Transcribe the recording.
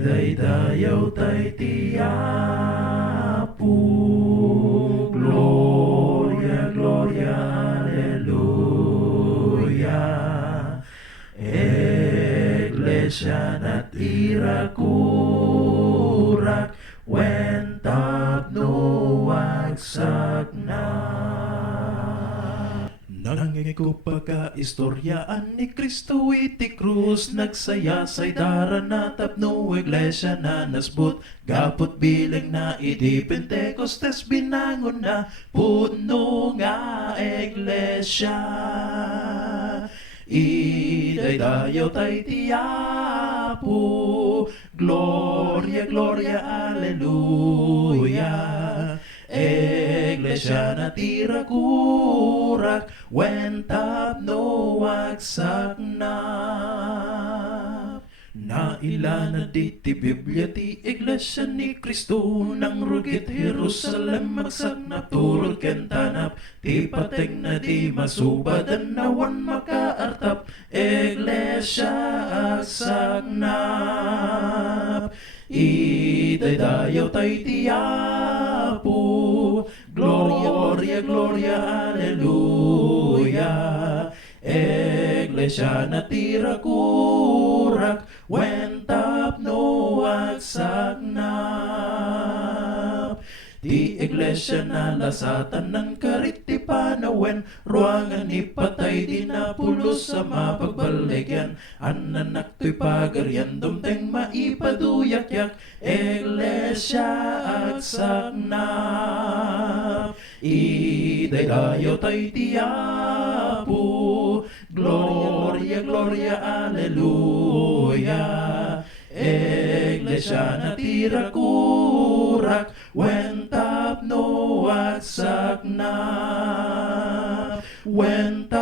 Idaydayaw tay tiyapu, Gloria, Gloria, Alleluia. Iglesia natira kurak, wentap no wagsak na. Nangiko pagka-istoryaan ni Kristo iti krus, nagsayasay daranatap no iglesia na nasbut, gapot bilang na iti Pentecostes binangon na puno nga iglesia. Idaydayaw tay tiyapu, Gloria, Gloria, Alleluia. Iglesia natira kurak, wentap no wagsak na. Nailana di ti Biblia ti iglesia ni Kristo, nang rugit Jerusalem magsak na turol kentanap, ti pateng na di masubadan nawan makaartap, iglesia agsak na. Idaydayaw tay tiyapu, Gloria, Gloria, Alleluia. Iglesia natira kurak, wentap no wagsak na. Di iglesia na lasatan ng karit ti panawen, ruangan ipatay di napulos sa mapagbaligyan. Ananak to'y pagaryan, dumteng maipaduyak-yak, iglesia agsak na. Idaydayaw tay tiyapu, Gloria, Gloria, Alleluia. Iglesia natira kurak, wentap no wagsak na. Wentap